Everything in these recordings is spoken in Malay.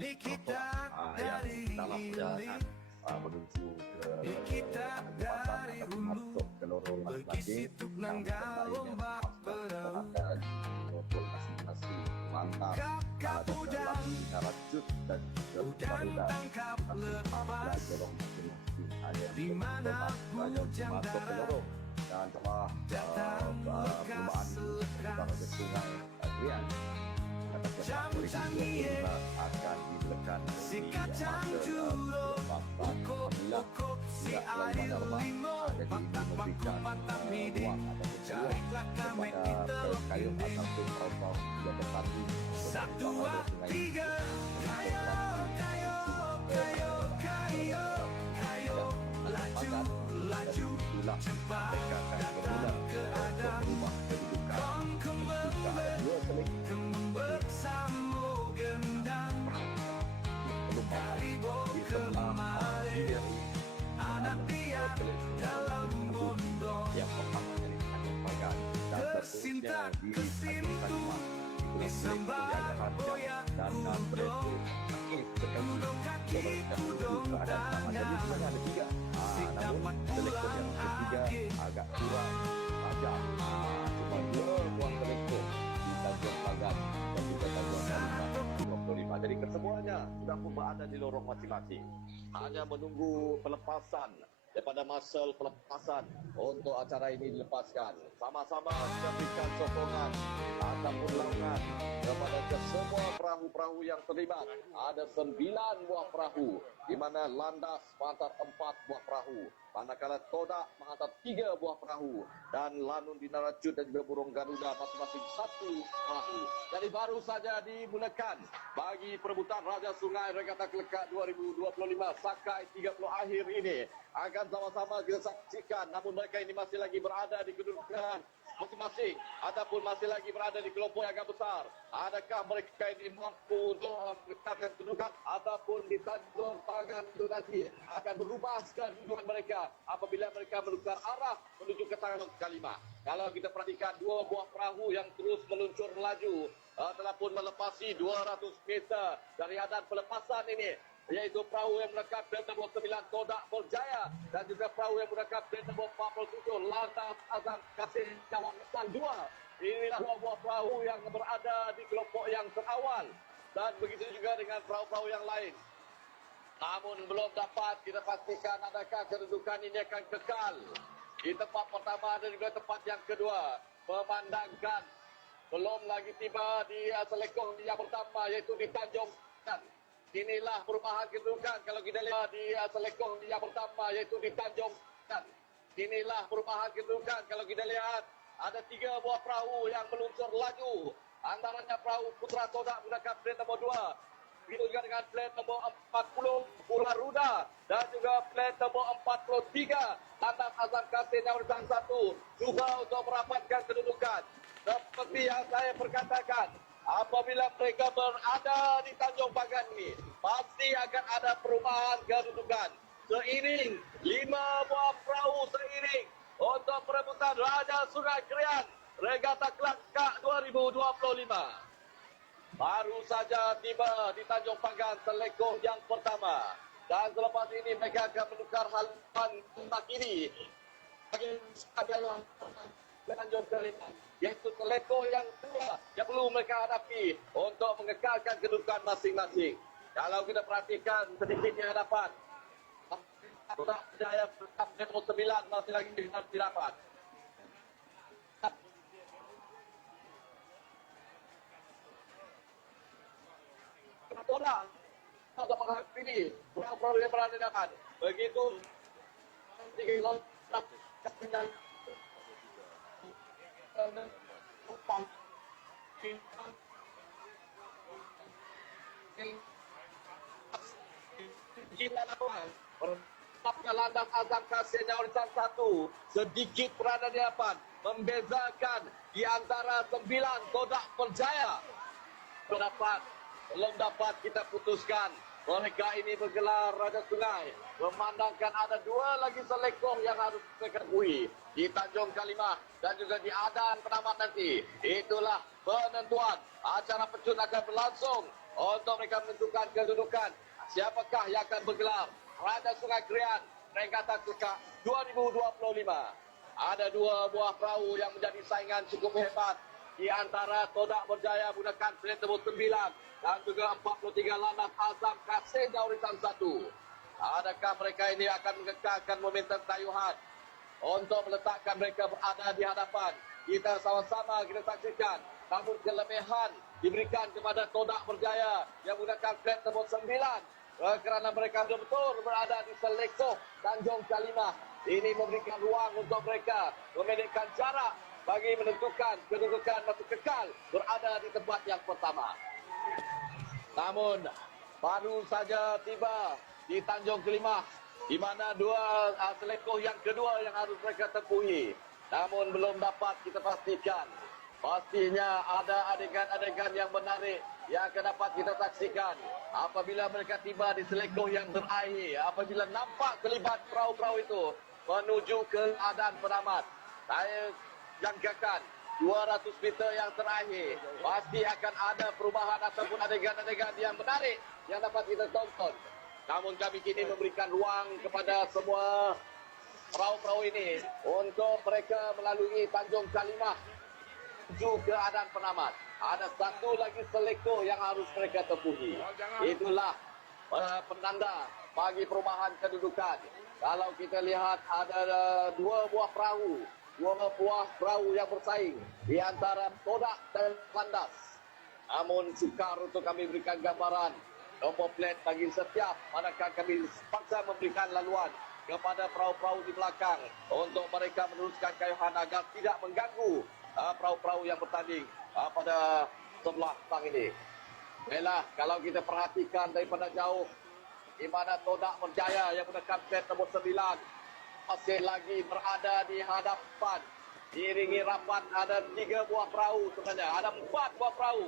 yang dalam perjalanan menuju ke kawasan atau masuk ke lorong masing-masing yang kembali berada di lorong masing-masing. Mantap dalam Narajut dan juga Garuda masih lorong masing-masing ada masuk ke lorong dan telah perubahan di Sungai Krian akan dimulakan si kacang juro ukuk si air limo patah midi carilah kami di teluk ini 1, 2, 3 kayo kayo kayo kayo kayo laju laju cepat dalam keadaan kembang bersambung gendang dari kemari anak dia dalam bondong tersintak kesintu disambar boyak kudong kudong kaki kudong tangan si dapat pulang akhir agak kurang tajam cuma 2 buah selektor di Tanjung Pagan dan juga Tanjung Kalimah 25. Jadi kesemuanya sudah pun berada di lorong masing-masing, hanya menunggu pelepasan daripada marshal pelepasan untuk acara ini dilepaskan. Sama-sama kita berikan sokongan ataupun laungan kepada kesemua perahu-perahu yang terlibat. Ada 9 buah perahu di mana Landas menghantar 4 buah perahu, manakala Todak menghantar 3 buah perahu, dan Lanun di Narajut dan juga Burung Garuda masing-masing 1 perahu. Jadi baru saja dimulakan bagi perebutan Raja Sungai Regata Kelekar 2025 Sakai 30 akhir ini. Akan sama-sama kita saksikan, namun mereka ini masih lagi berada di kedudukan masing-masing ataupun masih lagi berada di kelompok yang agak besar. Adakah mereka ini mampu untuk menetapkan kedudukan ataupun di Tanjung Pagan itu nanti akan berubah kedudukan mereka apabila mereka menukar arah menuju ke Tanjung Kalimah. Kalau kita perhatikan 2 buah perahu yang terus meluncur melaju telah pun melepasi 200 meter dari hadan pelepasan ini, yaitu perahu yang menangkap plate nombor 9 Todak Berjaya dan juga perahu yang menangkap plate nombor 47 Landas Azam Kasih Kawasan 2. Inilah 2 buah perahu yang berada di kelompok yang terawal, dan begitu juga dengan perahu-perahu yang lain. Namun belum dapat kita pastikan adakah kedudukan ini akan kekal di tempat pertama dan juga tempat yang kedua, memandangkan belum lagi tiba di selekong yang pertama, yaitu di Tanjung Pagan. Inilah perubahan kedudukan kalau kita lihat di selekong yang pertama, yaitu di Tanjung Pagan. Inilah perubahan kedudukan kalau kita lihat ada 3 buah perahu yang meluncur laju, antaranya perahu Putra Todak menggunakan plate nombor 2, begitu juga dengan plate nombor 40 Pura Ruda dan juga plate nombor 43 Landas Azam Kasih yang bersang 1 juga untuk merapatkan kedudukan. Seperti yang saya perkatakan, apabila mereka berada di Tanjung Pagan ini, pasti akan ada perubahan kedudukan. Seiring 5 buah perahu seiring untuk perebutan Raja Sungai Krian Regata Kelakar 2025. Baru saja tiba di Tanjung Pagan selekoh yang pertama, dan selepas ini mereka akan menukar haluan kiri bagi Tanjung Kalimah, yaitu selekoh yang kedua yang perlu mereka hadapi untuk mengekalkan kedudukan masing-masing. Kalau kita perhatikan sedikit di hadapan, Todak Berjaya nomor 9 masih lagi didapat. Todak untuk menghadapi perahu yang berada di depan. Begitu Landas Azam Kasih yang bersang 1 sedikit berada di depan, membezakan di antara 9 Todak Berjaya. Belum dapat kita putuskan. Mereka ini bergelar Raja Sungai, memandangkan ada 2 lagi selekoh yang harus mereka akui di Tanjung Kalimah dan juga di Adan Penamat nanti. Itulah penentuan. Acara pecut akan berlangsung untuk mereka menentukan kedudukan. Siapakah yang akan bergelar Raja Sungai Krian Regata Kekak 2025. Ada dua buah perahu yang menjadi saingan cukup hebat di antara Todak Berjaya menggunakan plat nombor 9 dan juga 43 Landas Azam Kasih Jauritan 1. Adakah mereka ini akan mengekalkan momentum tayuhan untuk meletakkan mereka berada di hadapan? Kita sama-sama kita saksikan. Namun kelebihan diberikan kepada Todak Berjaya yang menggunakan plat nombor 9 kerana mereka betul-betul berada di selekoh Tanjung Kalimah. Ini memberikan ruang untuk mereka memendekkan jarak bagi menentukan kedudukan masuk kekal berada di tempat yang pertama. Namun baru saja tiba di Tanjung Kalimah di mana dua selekoh yang kedua yang harus mereka tempuhi. Namun belum dapat kita pastikan. Pastinya ada adegan-adegan yang menarik yang akan dapat kita saksikan apabila mereka tiba di selekoh yang terakhir. Apabila nampak kelibat perahu-perahu itu menuju ke keadaan penamat. Saya jangkakan 200 meter yang terakhir pasti akan ada perubahan ataupun adegan-adegan yang menarik yang dapat kita tonton. Namun kami kini memberikan ruang kepada semua perahu-perahu ini untuk mereka melalui Tanjung Kalimah menuju keadaan penamat. Ada satu lagi selekoh yang harus mereka tempuhi. Itulah penanda bagi perubahan kedudukan. Kalau kita lihat ada dua buah perahu yang bersaing di antara Todak dan Landas. Namun sukar untuk kami berikan gambaran nombor plat bagi setiap manakah kami paksa memberikan laluan kepada perahu-perahu di belakang untuk mereka meneruskan kayuhan agar tidak mengganggu perahu-perahu yang bertanding pada sebelah petang ini. Baiklah, kalau kita perhatikan daripada jauh di mana Todak Berjaya yang menekan plat nombor 9 masih lagi berada di hadapan. Diiringi rapat ada 3 buah perahu sebenarnya. Ada 4 buah perahu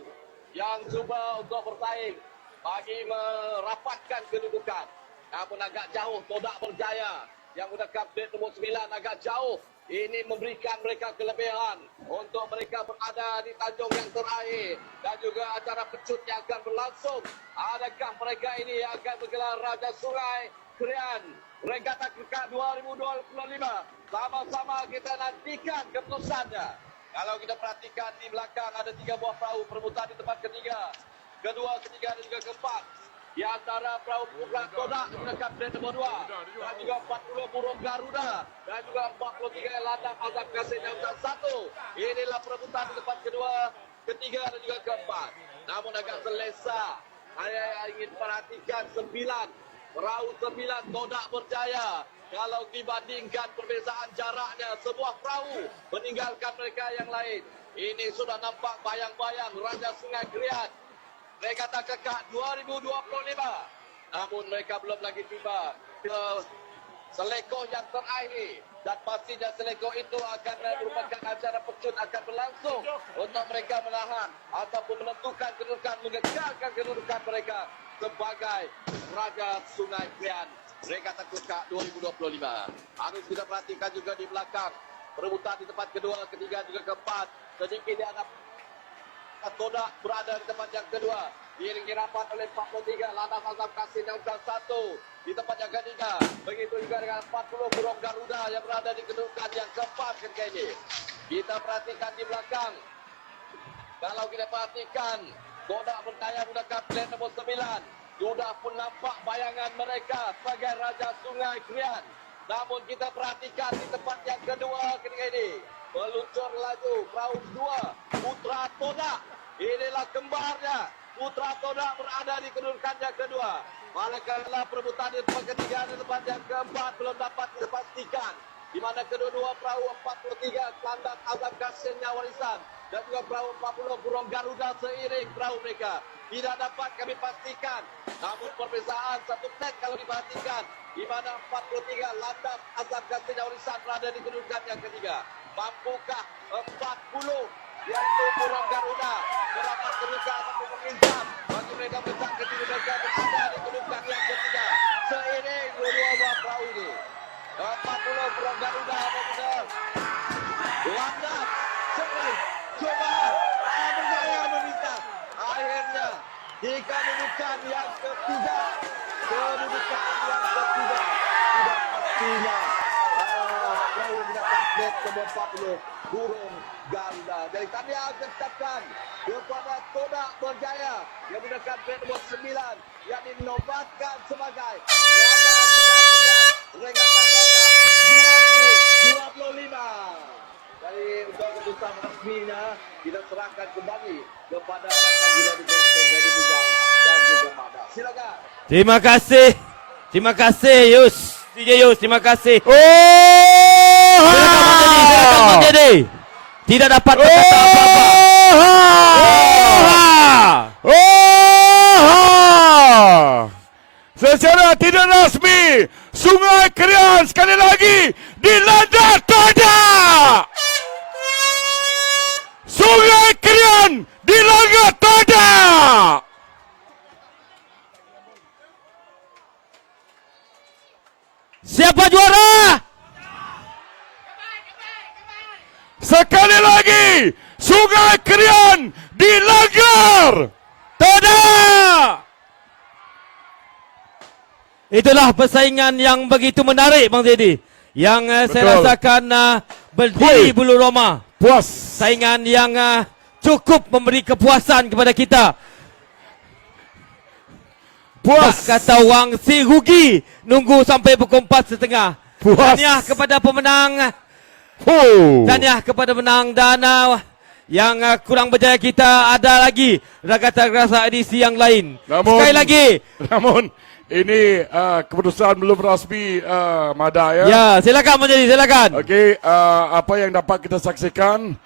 yang cuba untuk bersaing bagi merapatkan kedudukan. Namun agak jauh Todak Berjaya yang menekan plat nombor 9 agak jauh. Ini memberikan mereka kelebihan untuk mereka berada di Tanjung yang terakhir dan juga acara pecut yang akan berlangsung. Adakah mereka ini yang akan bergelar Raja Sungai Krian Regata Kekak 2025? Sama-sama kita nantikan keputusannya. Kalau kita perhatikan di belakang ada 3 buah perahu perebutan di tempat ketiga, kedua, ketiga dan juga keempat. Di antara perahu Todak menekan plat nombor 2 dan juga 40 burung Garuda dan juga 43 Landas Azam Kasih Jauritan 1. Inilah perebutan di tempat kedua, ketiga dan juga keempat. Namun agak selesa. Saya ingin perhatikan 9 perahu 9 Todak Berjaya. Kalau dibandingkan perbezaan jaraknya, sebuah perahu meninggalkan mereka yang lain. Ini sudah nampak bayang-bayang Raja Sungai Krian Regata Kekak 2025. Namun mereka belum lagi tiba ke selekoh yang terakhir. Dan pastinya selekoh itu akan merupakan acara pecut akan berlangsung untuk mereka menahan ataupun menentukan kedudukan, mengekalkan kedudukan mereka sebagai Raja Sungai Krian Regata Kekak 2025. Harus kita perhatikan juga di belakang. Perebutan di tempat kedua, ketiga juga keempat. Sedikit di atas Todak berada di tempat yang kedua. Diiringi rapat oleh 43 Landas Azam Kasih Jauritan 1 di tempat yang ketiga. Begitu juga dengan 40 burung Garuda yang berada di kedudukan yang keempat ketika ini. Kita perhatikan di belakang. Kalau kita perhatikan Todak Berjaya menggunakan plat nombor 9. Sudah pun nampak bayangan mereka sebagai Raja Sungai Krian. Namun kita perhatikan di tempat yang kedua ketika ini. Meluncur laju perahu 2 Putra Todak. Inilah kembarnya. Putra Todak berada di kedudukan yang kedua. Manakala perebutan di tempat ketiga dan tempat yang keempat belum dapat dipastikan. Di mana kedua-dua perahu 43 Landas Azam Kasih Warisan dan juga perahu 40 burung Garuda seiring perahu mereka. Tidak dapat kami pastikan. Namun perbezaan satu plat kalau diperhatikan. Di mana 43 Landas Azam Kasih Warisan berada di kedudukan yang ketiga. Mampukah 40 yaitu burung Garuda berapa kedudukan mampu menginjam bagi mereka menang ketika mereka berada di kedudukan yang ketiga seiring dua buah perahu ini. 40 burung Garuda benar Landas coba di kedudukan yang ketiga. Kedudukan yang ketiga sudah pastinya perahu mendapat plate nombor 40 burung Garuda. Jadi tahniah ucapkan kepada Todak Berjaya yang mendapat plate nombor 9 yang dinobatkan sebagai Raja Sungai Regata Kota 2025. Jadi untuk keputusan resminya kita serahkan kembali kepada rakan kita di Jadi Bujang dan juga Mada. Silakan. Terima kasih. Terima kasih Yus. DJ Yus, terima kasih. Oh! Silakan Bang Dedi. Tidak dapat berkata apa-apa. Secara tidak rasmi, Sungai Krian sekali lagi dilanda Todak. Sungai Krian dilanda Todak. Siapa juara? Sekali lagi, Sungai Krian dilanggar. Todak. Itulah persaingan yang begitu menarik Bang Dedi. Yang saya Betul. rasakan berdiri Hui. bulu roma. Puas. Saingan yang cukup memberi kepuasan kepada kita. Puas. Tak kata wang si rugi nunggu sampai pukul 4.30. Puas. Tahniah kepada pemenang. Tahniah kepada pemenang dan yang kurang berjaya kita ada lagi Regata Rasa edisi yang lain. Sekali lagi. Namun ini keputusan belum rasmi Mada ya. Ya, silakan menjadi silakan. Okey, apa yang dapat kita saksikan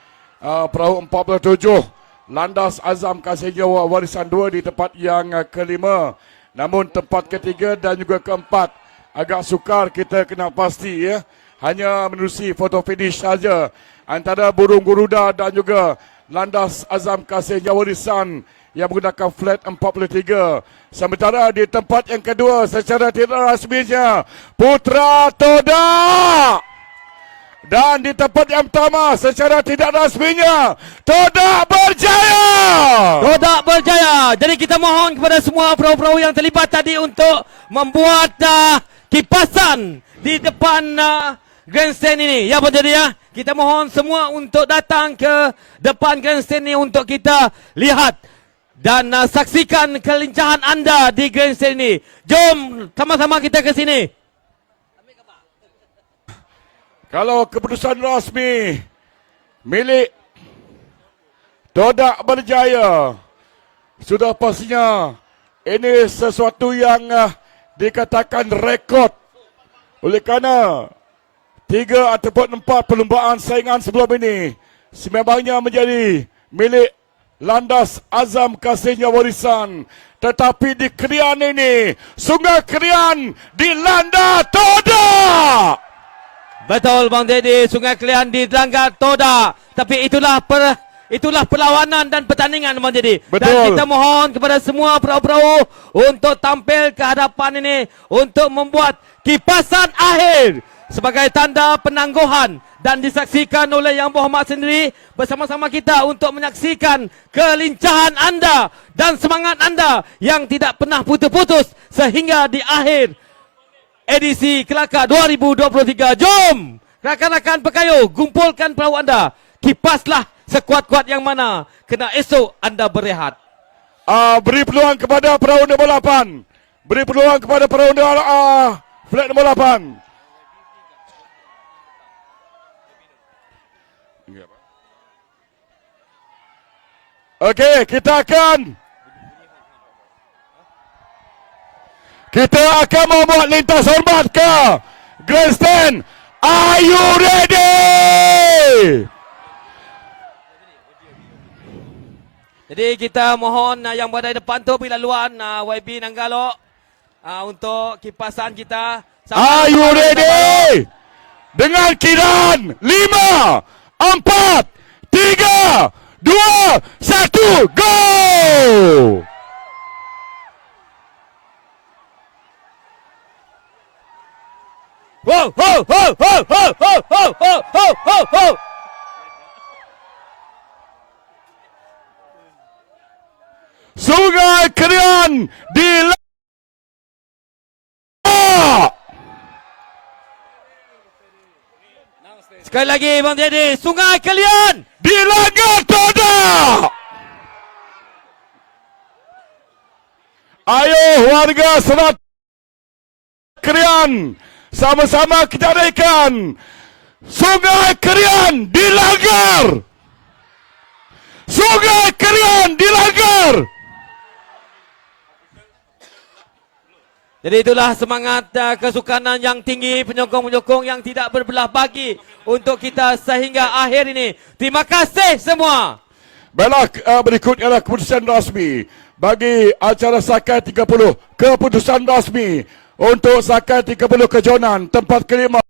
perahu 47 Landas Azam Kasih Jawa Warisan 2 di tempat yang kelima. Namun tempat ketiga dan juga keempat agak sukar kita kena pasti ya. Hanya menerusi foto finish saja antara Burung Garuda dan juga Landas Azam Kasih Jawa Warisan yang menggunakan flat 43. Sementara di tempat yang kedua secara tidak rasminya Putra Todak. Dan di tempat yang pertama secara tidak rasminya Todak Berjaya. Todak Berjaya. Jadi kita mohon kepada semua perahu-perahu yang terlibat tadi untuk membuat kipasan di depan grandstand ini. Ya Abang Jadi ya. Kita mohon semua untuk datang ke depan grandstand ini untuk kita lihat dan saksikan kelincahan anda di grandstand ini. Jom sama-sama kita ke sini. Kalau keputusan rasmi milik Todak Berjaya, sudah pastinya ini sesuatu yang dikatakan rekod. Oleh kerana 3 ataupun 4 perlumbaan saingan sebelum ini sememangnya menjadi milik Landas Azam Kasihnya Warisan. Tetapi di Krian ini, Sungai Krian dilanda Todak. Betul Bang Dedi, Sungai Krian dilanggar Todak. Tapi itulah perlawanan dan pertandingan Bang Dedi. Betul. Dan kita mohon kepada semua perahu-perahu untuk tampil ke hadapan ini untuk membuat kipasan akhir sebagai tanda penangguhan dan disaksikan oleh Yang Berhormat sendiri bersama-sama kita untuk menyaksikan kelincahan anda dan semangat anda yang tidak pernah putus-putus sehingga di akhir edisi Kelakar 2023. Jom rakan-rakan pekayu, gumpulkan perahu anda, kipaslah sekuat-kuat yang mana, kena esok anda berehat. Beri peluang kepada perahu nombor 8. Beri peluang kepada perahu flat nombor 8. Okey, kita akan membuat lintas hormat ke grandstand. Are you ready? Jadi kita mohon yang berada di depan tu pergi laluan YB Nanggalo untuk kipasan kita. Are you ready? Dengan kiraan 5, 4, 3, 2, 1, go! Ho ho ho ho ho ho ho ho ho ho ho. Sungai Krian dilanggar. Sekali lagi Bang Teddy, Sungai Kelian Dilanggar tidak. Ayo warga Selat Krian, sama-sama kita naikkan. Sungai Krian dilanggar. Sungai Krian dilanggar. Jadi itulah semangat kesukanan yang tinggi, penyokong-penyokong yang tidak berbelah bagi untuk kita sehingga akhir ini. Terima kasih semua. Baiklah, berikut adalah keputusan rasmi bagi acara Sakai 30. Keputusan rasmi untuk Sakai 30 Kejohanan tempat kelima.